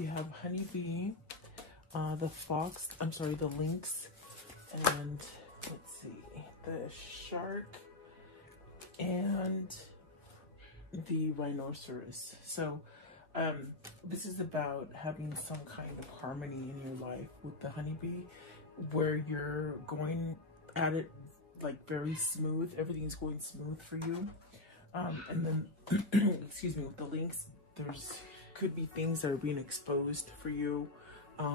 You have honeybee, the fox, I'm sorry, the lynx, and let's see, the shark, and the rhinoceros. So this is about having some kind of harmony in your life with the honeybee, where you're going at it like very smooth. Everything's going smooth for you. And then, excuse me, with the lynx, there's could be things that are being exposed for you.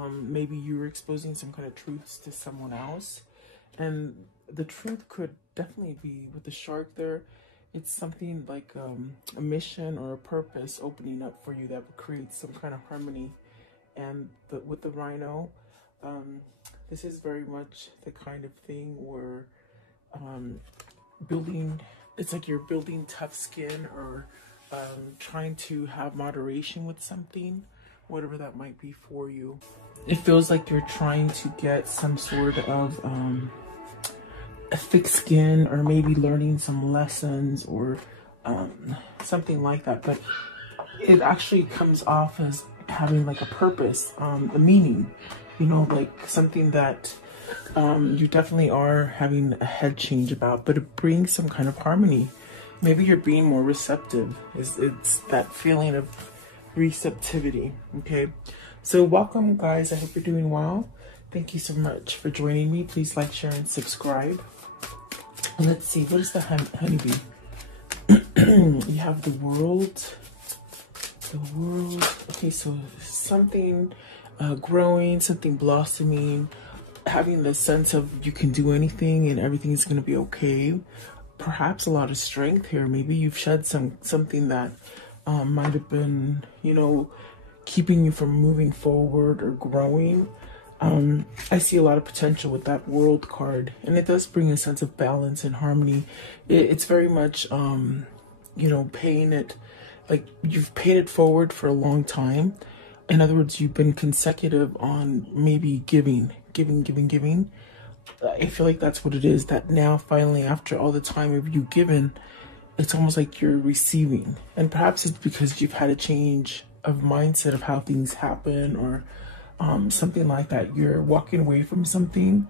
Maybe you're exposing some kind of truths to someone else. And the truth could definitely be with the shark there. It's something like a mission or a purpose opening up for you that would create some kind of harmony. And with the rhino, this is very much the kind of thing where it's like you're building tough skin, or trying to have moderation with something, whatever that might be for you. It feels like you're trying to get some sort of a thick skin, or maybe learning some lessons, or something like that. But it actually comes off as having like a purpose, a meaning, you know, like something that you definitely are having a head change about, but it brings some kind of harmony. Maybe you're being more receptive. It's that feeling of receptivity. Okay, so welcome guys, I hope you're doing well. Thank you so much for joining me. Please like, share, and subscribe. Let's see, what is the honeybee? You have the world. Okay, so something growing, something blossoming, having the sense of you can do anything and everything is going to be okay. Perhaps a lot of strength here. Maybe you've shed something that might have been, you know, keeping you from moving forward or growing. I see a lot of potential with that world card, and it does bring a sense of balance and harmony. It's very much, you know, paying it, like you've paid it forward for a long time. In other words, you've been consecutive on maybe giving. I feel like that's what it is, that now finally, after all the time of you given, it's almost like you're receiving. And perhaps it's because you've had a change of mindset of how things happen, or something like that. You're walking away from something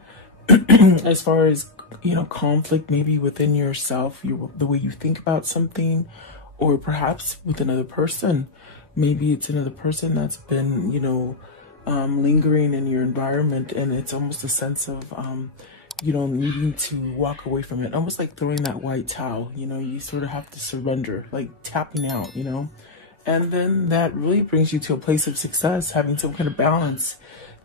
as far as, you know, conflict maybe within yourself, the way you think about something, or perhaps with another person. Maybe it's another person that's been, you know, lingering in your environment, and it's almost a sense of, you know, needing to walk away from it. Almost like throwing that white towel, you know, you sort of have to surrender, like tapping out, you know. And then that really brings you to a place of success, having some kind of balance,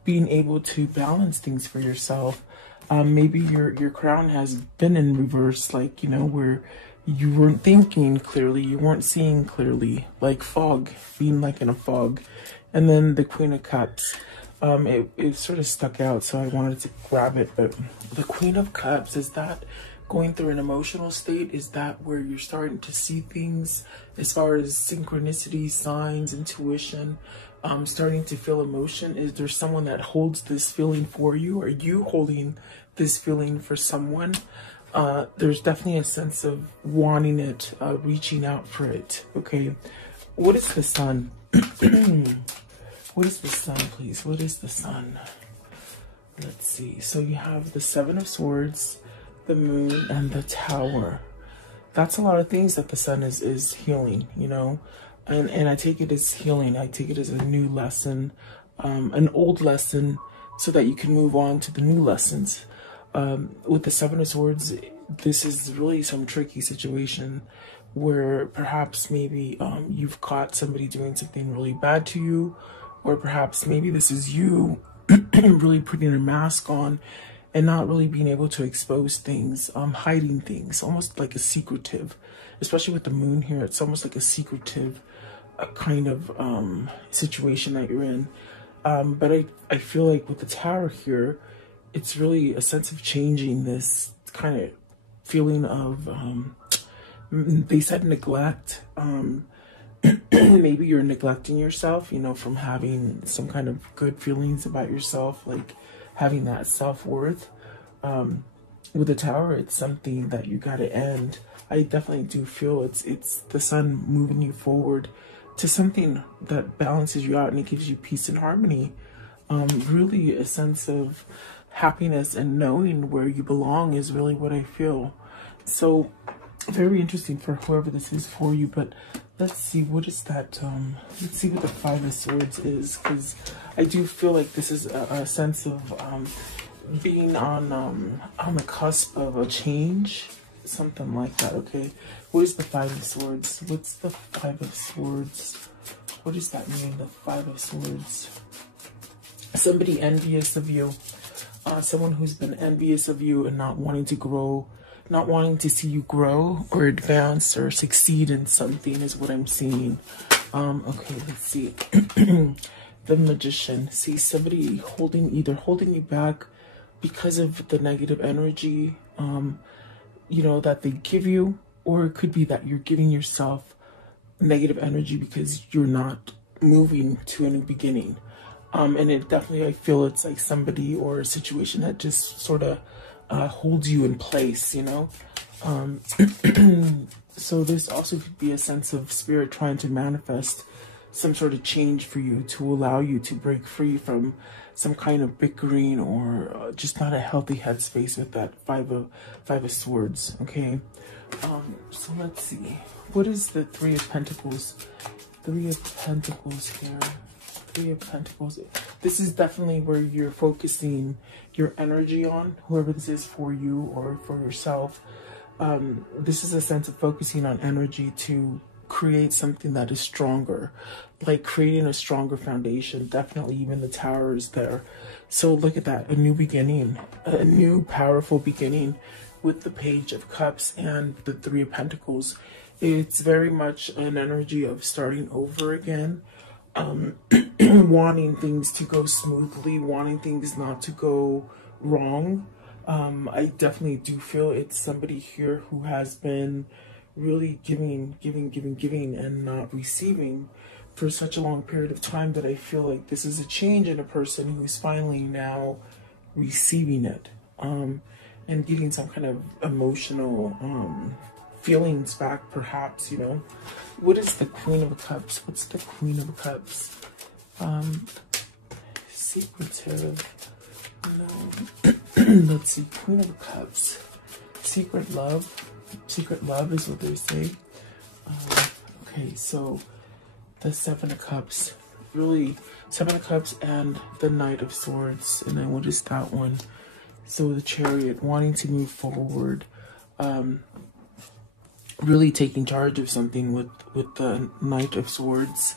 being able to balance things for yourself. Maybe your crown has been in reverse, like, you know, where you weren't thinking clearly, you weren't seeing clearly, like fog, being like in a fog. And then the Queen of Cups, it sort of stuck out, so I wanted to grab it. But the Queen of Cups, is that going through an emotional state? Is that where you're starting to see things as far as synchronicity, signs, intuition, starting to feel emotion? Is there someone that holds this feeling for you? Are you holding this feeling for someone? There's definitely a sense of wanting it, reaching out for it. Okay, what is the Sun? What is the Sun, please? What is the Sun? Let's see. So you have the Seven of Swords, the Moon, and the Tower. That's a lot of things that the Sun is healing, you know. And I take it as healing. I take it as a new lesson, an old lesson, so that you can move on to the new lessons. With the Seven of Swords, this is really some tricky situation where perhaps maybe you've caught somebody doing something really bad to you, or perhaps maybe this is you really putting a mask on and not really being able to expose things, hiding things, almost like a secretive, especially with the Moon here. It's almost like a secretive kind of situation that you're in. But I feel like with the Tower here, it's really a sense of changing this kind of feeling of, they said neglect. Maybe you're neglecting yourself, you know, from having some kind of good feelings about yourself, like having that self-worth. With the Tower, it's something that you got to end. I definitely do feel it's the Sun moving you forward to something that balances you out and it gives you peace and harmony. Really a sense of happiness and knowing where you belong is really what I feel. So very interesting for whoever this is for you. But let's see, what is that? Let's see what the Five of Swords is, because I do feel like this is a sense of being on the cusp of a change, something like that. Okay, what is the Five of Swords? What's the Five of Swords? What does that mean, the Five of Swords? Somebody envious of you, someone who's been envious of you and not wanting to grow, not wanting to see you grow or advance or succeed in something is what I'm seeing. Okay, let's see. The Magician. See, somebody either holding you back because of the negative energy, you know, that they give you, or it could be that you're giving yourself negative energy because you're not moving to a new beginning. And it definitely, I feel it's like somebody or a situation that just sort of holds you in place, you know? So this also could be a sense of spirit trying to manifest some sort of change for you to allow you to break free from some kind of bickering or just not a healthy headspace with that Five of Swords, okay? So let's see. What is the Three of Pentacles? Three of Pentacles here. Three of Pentacles. This is definitely where you're focusing your energy on, whoever this is for you or for yourself. This is a sense of focusing on energy to create something that is stronger, like creating a stronger foundation. Definitely even the Tower is there. So look at that, a new beginning, a new powerful beginning with the Page of Cups and the Three of Pentacles. It's very much an energy of starting over again. Wanting things to go smoothly, wanting things not to go wrong. I definitely do feel it's somebody here who has been really giving and not receiving for such a long period of time, that I feel like this is a change in a person who's finally now receiving it, and getting some kind of emotional feelings back, perhaps, you know. What is the Queen of Cups? What's the Queen of Cups? Secretive. No. Let's see. Queen of Cups. Secret love. Secret love is what they say. Okay, so the Seven of Cups. Really, Seven of Cups and the Knight of Swords. And then what is that one? So the Chariot, wanting to move forward. Really taking charge of something with the Knight of Swords.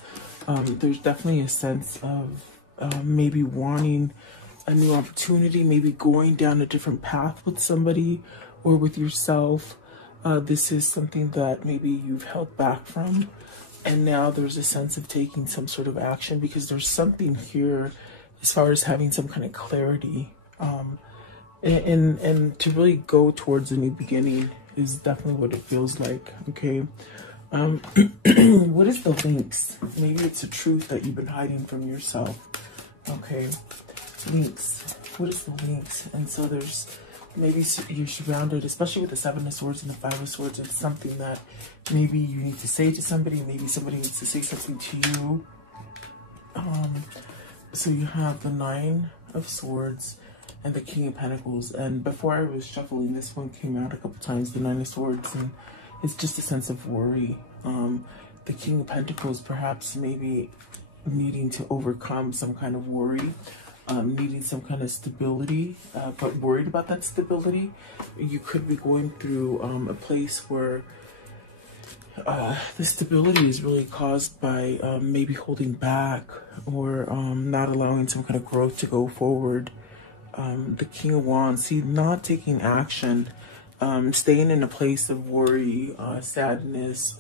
There's definitely a sense of maybe wanting a new opportunity, maybe going down a different path with somebody or with yourself. This is something that maybe you've held back from, and now there's a sense of taking some sort of action, because there's something here as far as having some kind of clarity, and to really go towards a new beginning is definitely what it feels like. Okay. What is the Lynx? Maybe it's a truth that you've been hiding from yourself. Okay, Lynx. What is the Lynx? And so there's maybe you're surrounded, especially with the Seven of Swords and the Five of Swords. It's something that maybe you need to say to somebody. Maybe somebody needs to say something to you. So you have the Nine of Swords and the King of Pentacles. And before I was shuffling, this one came out a couple times, the Nine of Swords, and it's just a sense of worry. The King of Pentacles, perhaps maybe needing to overcome some kind of worry, needing some kind of stability, but worried about that stability. You could be going through a place where the stability is really caused by maybe holding back or not allowing some kind of growth to go forward. The King of Wands, see, not taking action, staying in a place of worry, sadness.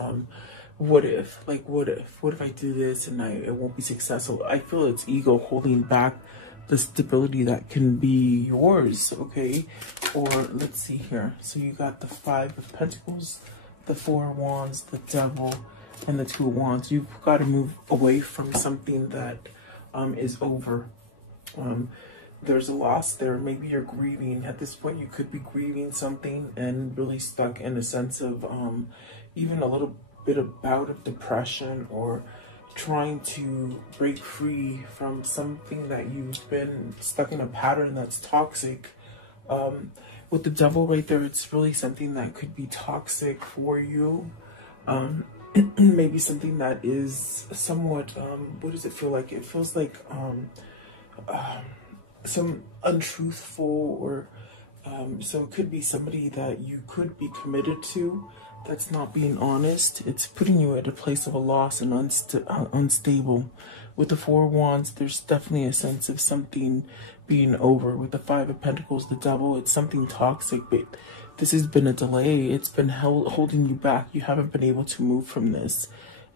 What if? Like, what if I do this and it won't be successful? I feel it's ego holding back the stability that can be yours, okay? Or let's see here. So you got the Five of Pentacles, the Four of Wands, the Devil, and the Two of Wands. You've got to move away from something that is over. There's a loss there. Maybe you're grieving. At this point, you could be grieving something and really stuck in a sense of even a little bit of bout of depression, or trying to break free from something that you've been stuck in a pattern that's toxic. With the devil right there, it's really something that could be toxic for you. Maybe something that is somewhat, what does it feel like? It feels like some untruthful, or so it could be somebody that you could be committed to that's not being honest. It's putting you at a place of a loss and unstable. With the Four of Wands, there's definitely a sense of something being over. With the Five of Pentacles, the devil, it's something toxic, but this has been a delay. It's been holding you back. You haven't been able to move from this.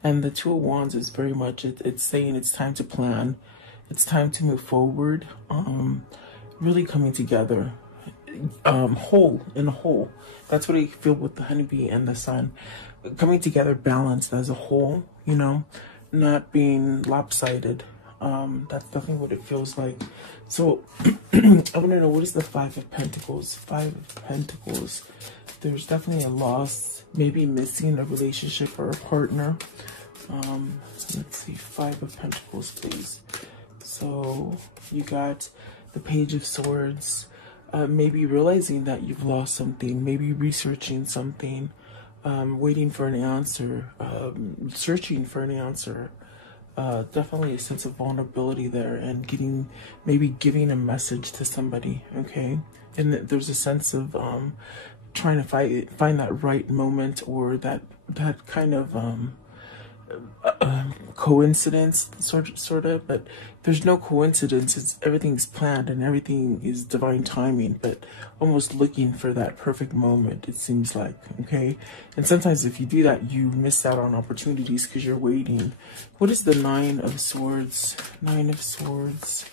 And the Two of Wands is very much, it's saying it's time to plan. It's time to move forward. Really coming together. Whole. That's what I feel with the honeybee and the sun. Coming together balanced as a whole, you know, not being lopsided. That's definitely what it feels like. So I want to know, what is the Five of Pentacles? Five of Pentacles. There's definitely a loss, maybe missing a relationship or a partner. Let's see, Five of Pentacles, please. So you got the Page of Swords. Maybe realizing that you've lost something, maybe researching something, waiting for an answer, searching for an answer. Definitely a sense of vulnerability there, and maybe giving a message to somebody, okay? And there's a sense of trying to find that right moment, or that kind of coincidence, sort of, but there's no coincidence. Everything's planned and everything is divine timing, but almost looking for that perfect moment, it seems like, okay? And sometimes if you do that, you miss out on opportunities because you're waiting. What is the Nine of Swords? Nine of Swords.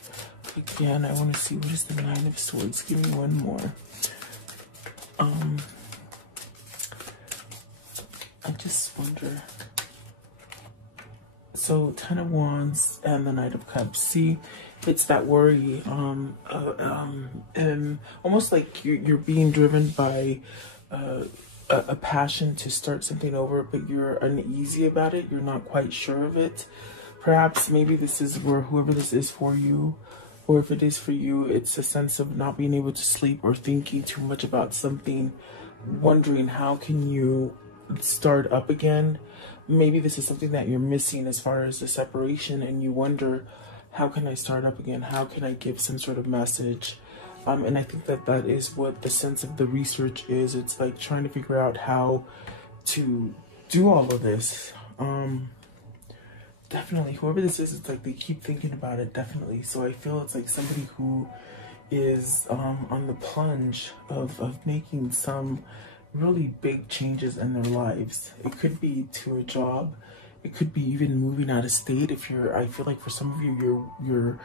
Again, I want to see, what is the Nine of Swords? Give me one more. I just wonder. So, Ten of Wands and the Knight of Cups. See, it's that worry, almost like you're being driven by a passion to start something over, but you're uneasy about it. You're not quite sure of it. Perhaps maybe this is where whoever this is for you, or if it is for you, it's a sense of not being able to sleep or thinking too much about something, wondering how can you start up again. Maybe this is something that you're missing as far as the separation, and you wonder, how can I start up again? How can I give some sort of message? And I think that is what the sense of the research is. It's like trying to figure out how to do all of this. Definitely, whoever this is, it's like they keep thinking about it, definitely. So I feel it's like somebody who is on the plunge of making some really big changes in their lives. It could be to a job. It could be even moving out of state. I feel like for some of you, you're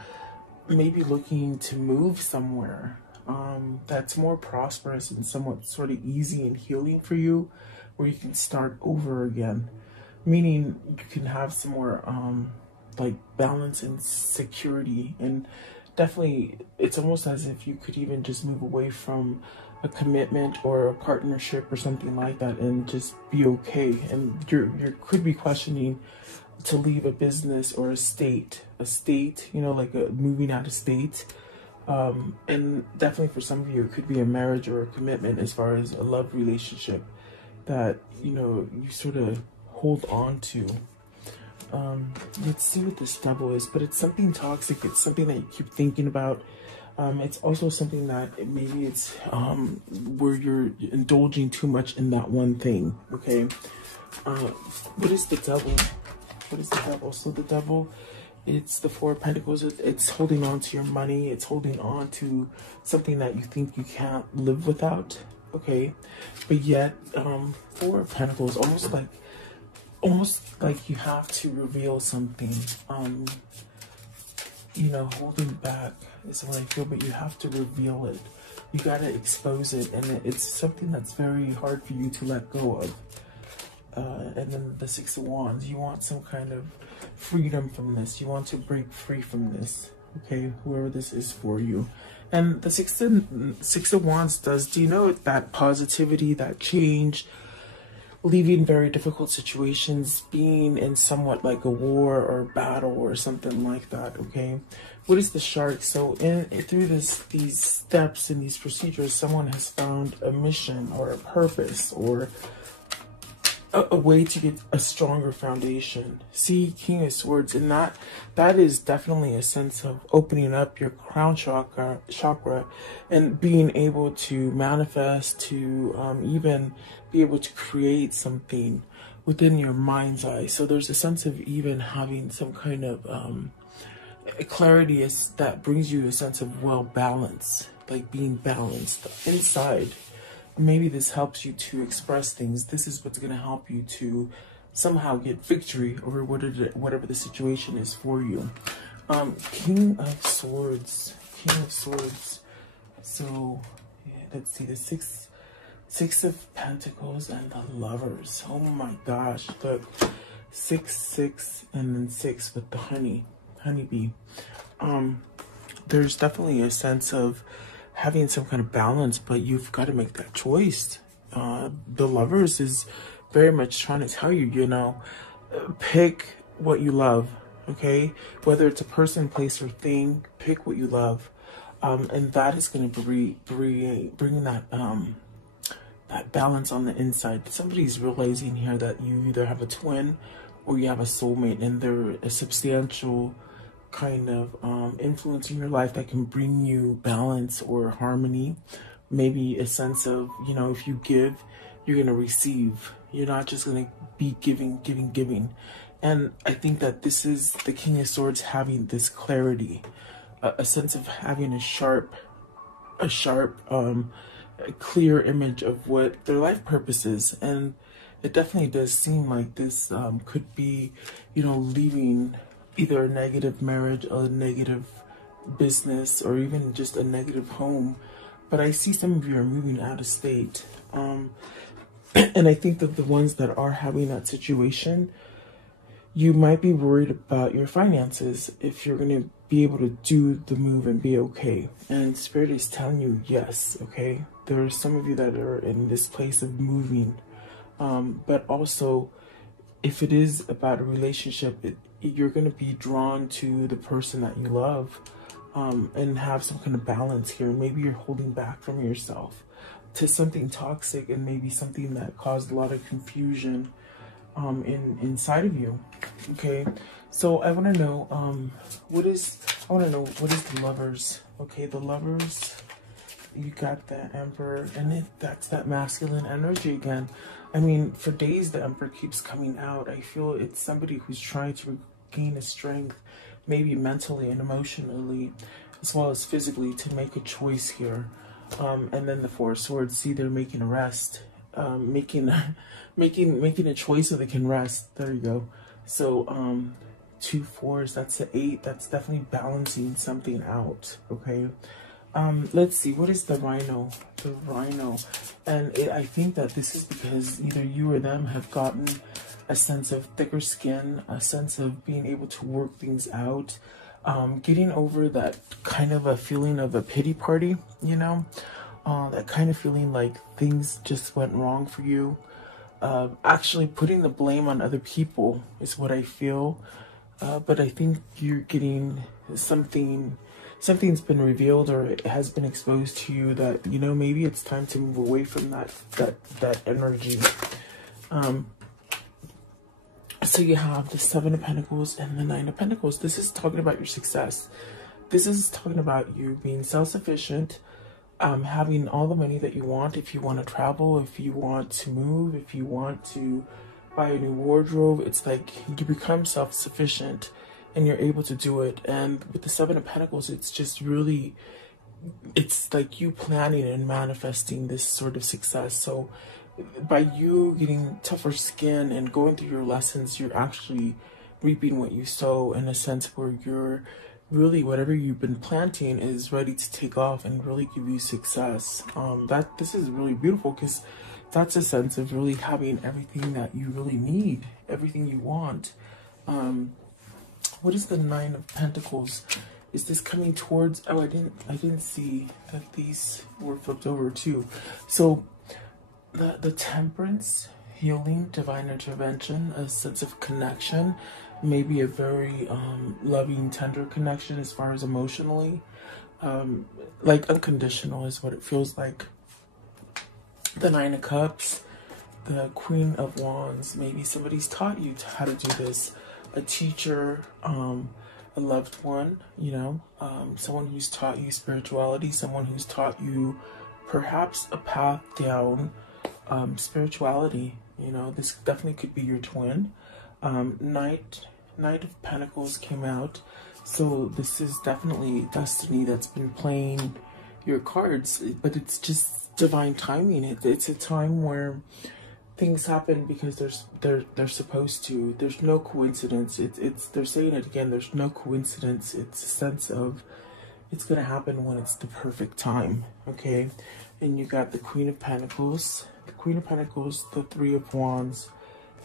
maybe looking to move somewhere that's more prosperous and somewhat sort of easy and healing for you, where you can start over again. Meaning you can have some more like balance and security. And definitely, it's almost as if you could even just move away from a commitment or a partnership or something like that and just be okay. And you could be questioning to leave a business or a state, you know, like moving out of state. And definitely for some of you, it could be a marriage or a commitment as far as a love relationship that, you know, you sort of hold on to. Let's see what this devil is, but it's something toxic. It's something that you keep thinking about. It's also something that maybe it's where you're indulging too much in that one thing, okay? What is the devil? What is the devil? So the devil, it's the Four of Pentacles. It's holding on to your money. It's holding on to something that you think you can't live without, okay? But yet, Four of Pentacles, almost like you have to reveal something. You know, holding back is what I feel, but you have to reveal it. You gotta expose it, and it's something that's very hard for you to let go of. And then the Six of Wands, you want some kind of freedom from this. You want to break free from this, okay? Whoever this is for you. And the Six of Wands does, do you know that positivity, that change, leaving very difficult situations, being in somewhat like a war or battle or something like that. Okay, what is the shark? So through these steps and these procedures, someone has found a mission or a purpose or a way to get a stronger foundation. See, King of Swords, and that is definitely a sense of opening up your crown chakra and being able to manifest, to even be able to create something within your mind's eye. So there's a sense of even having some kind of clarity that brings you a sense of balance, like being balanced inside. Maybe this helps you to express things. This is what's going to help you to somehow get victory over whatever the situation is for you. King of Swords. King of Swords. So, yeah, let's see. The Six of Pentacles and the Lovers. Oh my gosh. Look. 6, 6, and then 6 with the honeybee. There's definitely a sense of having some kind of balance, but you've got to make that choice. The Lovers is very much trying to tell you, you know, pick what you love, okay? Whether it's a person, place, or thing, pick what you love. And that is going to bring that that balance on the inside. Somebody's realizing here that you either have a twin or you have a soulmate, and they're a substantial kind of influence in your life that can bring you balance or harmony. Maybe a sense of, you know, if you give, you're going to receive. You're not just going to be giving. And I think that this is the King of Swords having this clarity, a sense of having a sharp, clear image of what their life purpose is. And it definitely does seem like this could be, you know, leaving either a negative marriage, a negative business, or even just a negative home. But I see some of you are moving out of state. And I think that the ones that are having that situation, you might be worried about your finances, if you're going to be able to do the move and be okay. And Spirit is telling you yes, okay? There are some of you that are in this place of moving. But also, if it is about a relationship, you're going to be drawn to the person that you love, and have some kind of balance here. Maybe you're holding back from yourself to something toxic, and maybe something that caused a lot of confusion inside of you. Okay, so I want to know what is the Lovers. Okay, the Lovers, you got the Emperor, and that's that masculine energy again. I mean, for days the Emperor keeps coming out. I feel it's somebody who's trying to gain a strength, maybe mentally and emotionally, as well as physically, to make a choice here. And then the Four of Swords, see, they're making a rest, making a choice so they can rest. There you go. So 2 4s, that's an 8. That's definitely balancing something out. Okay. Let's see, what is the Rhino? The Rhino. And I think that this is because either you or them have gotten a sense of thicker skin, a sense of being able to work things out, getting over that kind of a feeling of a pity party, you know, that kind of feeling like things just went wrong for you. Actually putting the blame on other people is what I feel. But I think you're getting something's been revealed, or it has been exposed to you, that, you know, maybe it's time to move away from that energy. So you have the 7 of Pentacles and the 9 of Pentacles. This is talking about your success. This is talking about you being self-sufficient, having all the money that you want. If you want to travel, if you want to move, if you want to buy a new wardrobe, it's like you become self-sufficient and you're able to do it. And with the 7 of Pentacles, it's just really, it's like you planning and manifesting this sort of success. So by you getting tougher skin and going through your lessons, you're actually reaping what you sow, in a sense where you're really, whatever you've been planting is ready to take off and really give you success. This is really beautiful, because that's a sense of really having everything that you really need, everything you want. What is the 9 of Pentacles? Is this coming towards, oh, I didn't see that these were flipped over too. So the Temperance healing, divine intervention, a sense of connection, maybe a very loving, tender connection as far as emotionally. Like unconditional is what it feels like. The Nine of Cups, the Queen of Wands. Maybe somebody's taught you how to do this. A teacher, a loved one, you know, someone who's taught you spirituality, someone who's taught you perhaps a path down spirituality. You know, this definitely could be your twin. Knight of Pentacles came out. So this is definitely destiny that's been playing your cards, but it's just divine timing. It's a time where things happen because they're supposed to. There's no coincidence. They're saying it again. There's no coincidence. It's a sense of it's gonna happen when it's the perfect time. Okay, and you got the Queen of Pentacles, the Three of Wands,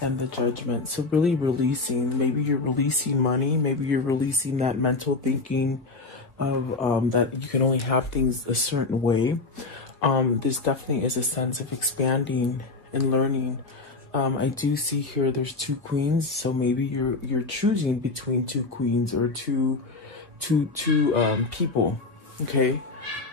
and the Judgment. So really releasing. Maybe you're releasing money. Maybe you're releasing that mental thinking of that you can only have things a certain way. This definitely is a sense of expanding and learning. I do see here there's two queens, so maybe you're choosing between two queens or two people, okay?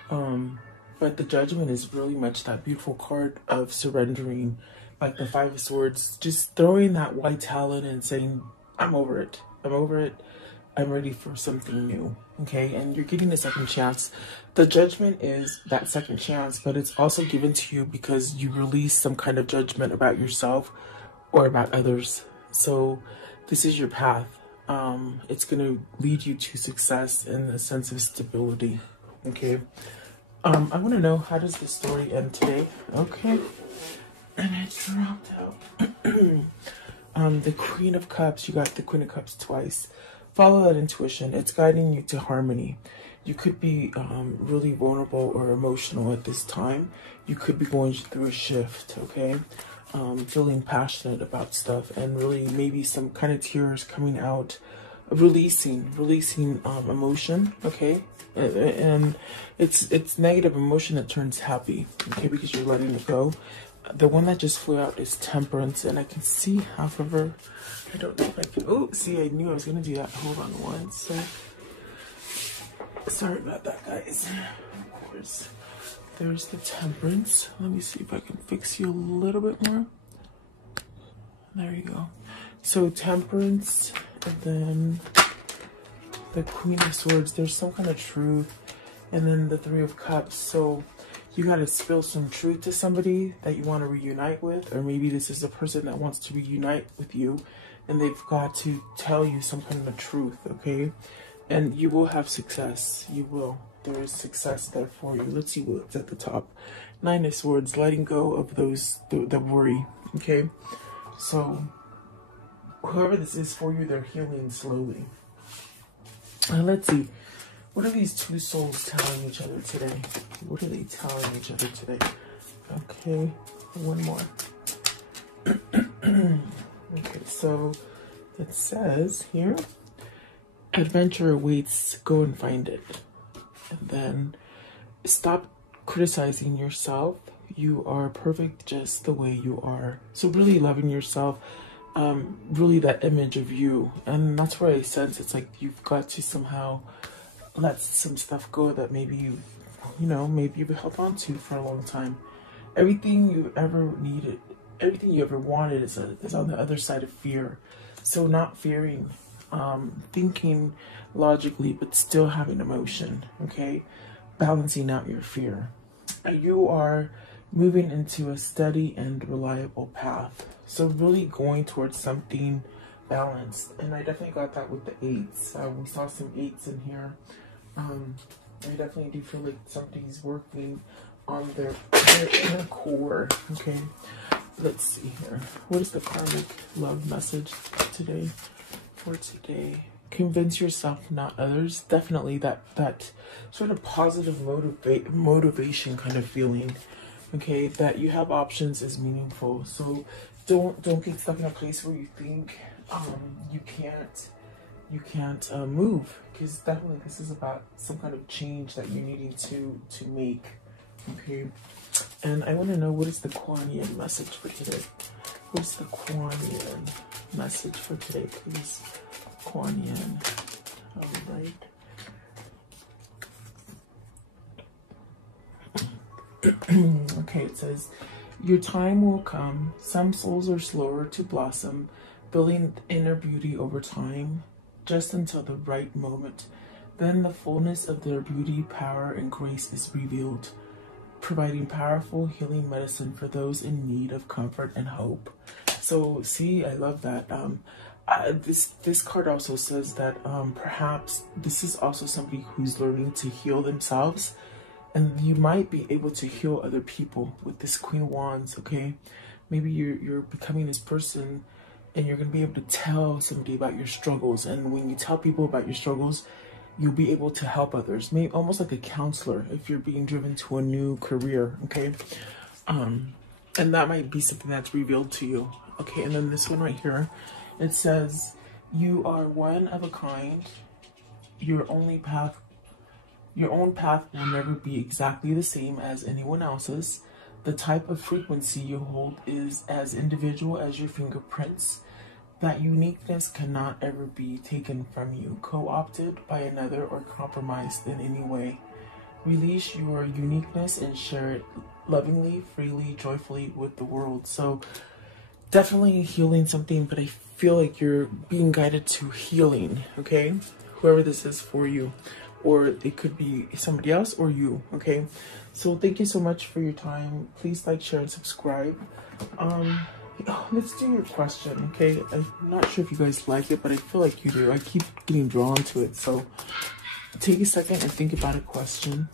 But the Judgment is really much that beautiful card of surrendering, like the Five of Swords, just throwing that white talon and saying, I'm over it. I'm ready for something new, okay? And you're getting a second chance. The Judgment is that second chance, but it's also given to you because you release some kind of judgment about yourself or about others. So this is your path. It's going to lead you to success and a sense of stability, okay? I want to know, how does the story end today? Okay. And it dropped out. The Queen of Cups, you got the Queen of Cups twice. Follow that intuition. It's guiding you to harmony. You could be really vulnerable or emotional at this time. You could be going through a shift, okay? Feeling passionate about stuff and really maybe some kind of tears coming out, releasing emotion, okay? And it's negative emotion that turns happy, okay, because you're letting it go. The one that just flew out is Temperance, and I can see half of her. I don't know if I can. Oh, see, I knew I was gonna do that. Hold on one sec. Sorry about that, guys. Of course, there's the Temperance. Let me see if I can fix you a little bit more. There you go. So Temperance, and then the Queen of Swords. There's some kind of truth, and then the Three of Cups. So you got to spill some truth to somebody that you want to reunite with, or maybe this is a person that wants to reunite with you, and they've got to tell you some kind of truth, okay? And you will have success. You will. There is success there for you. Let's see what's at the top. Nine of Swords, letting go of those, the worry, okay? So whoever this is for you, they're healing slowly. Let's see. What are these two souls telling each other today? What are they telling each other today? Okay, one more. Okay, so it says here, adventure awaits, go and find it. And then stop criticizing yourself. You are perfect just the way you are. So really loving yourself, really that image of you. And that's where I sense it's like you've got to somehow let some stuff go that maybe maybe you've held on to for a long time. Everything you ever needed, everything you ever wanted is on the other side of fear. So not fearing, thinking logically, but still having emotion, okay? Balancing out your fear. You are moving into a steady and reliable path. So really going towards something balanced. And I definitely got that with the eights. We saw some eights in here. I definitely do feel like somebody's working on their inner core. Okay, let's see here. What is the karmic love message today? For today, convince yourself, not others. Definitely that sort of positive motivation kind of feeling. Okay, that you have options is meaningful. So don't get stuck in a place where you think you can't move, because definitely this is about some kind of change that you're needing to make. Okay, and I want to know, what is the Kuan Yin message for today? What's the Kuan Yin message for today, please? Kuan Yin. All right. Okay, it says, your time will come. Some souls are slower to blossom, building inner beauty over time, just until the right moment. Then the fullness of their beauty, power, and grace is revealed, providing powerful healing medicine for those in need of comfort and hope. So, see, I love that. This card also says that perhaps this is also somebody who's learning to heal themselves, and you might be able to heal other people with this Queen of Wands, okay? Maybe you're becoming this person and you're going to be able to tell somebody about your struggles. And when you tell people about your struggles, you'll be able to help others. Maybe almost like a counselor if you're being driven to a new career, okay? And that might be something that's revealed to you, okay? And then this one right here, it says, you are one of a kind. Your own path will never be exactly the same as anyone else's. The type of frequency you hold is as individual as your fingerprints. That uniqueness cannot ever be taken from you, co-opted by another, or compromised in any way. Release your uniqueness and share it lovingly, freely, joyfully with the world. So definitely healing something, but I feel like you're being guided to healing, okay? Whoever this is for you. Or it could be somebody else or you, okay? So thank you so much for your time. Please like, share, and subscribe. Let's do your question, okay? I'm not sure if you guys like it, but I feel like you do. I keep getting drawn to it. So take a second and think about a question.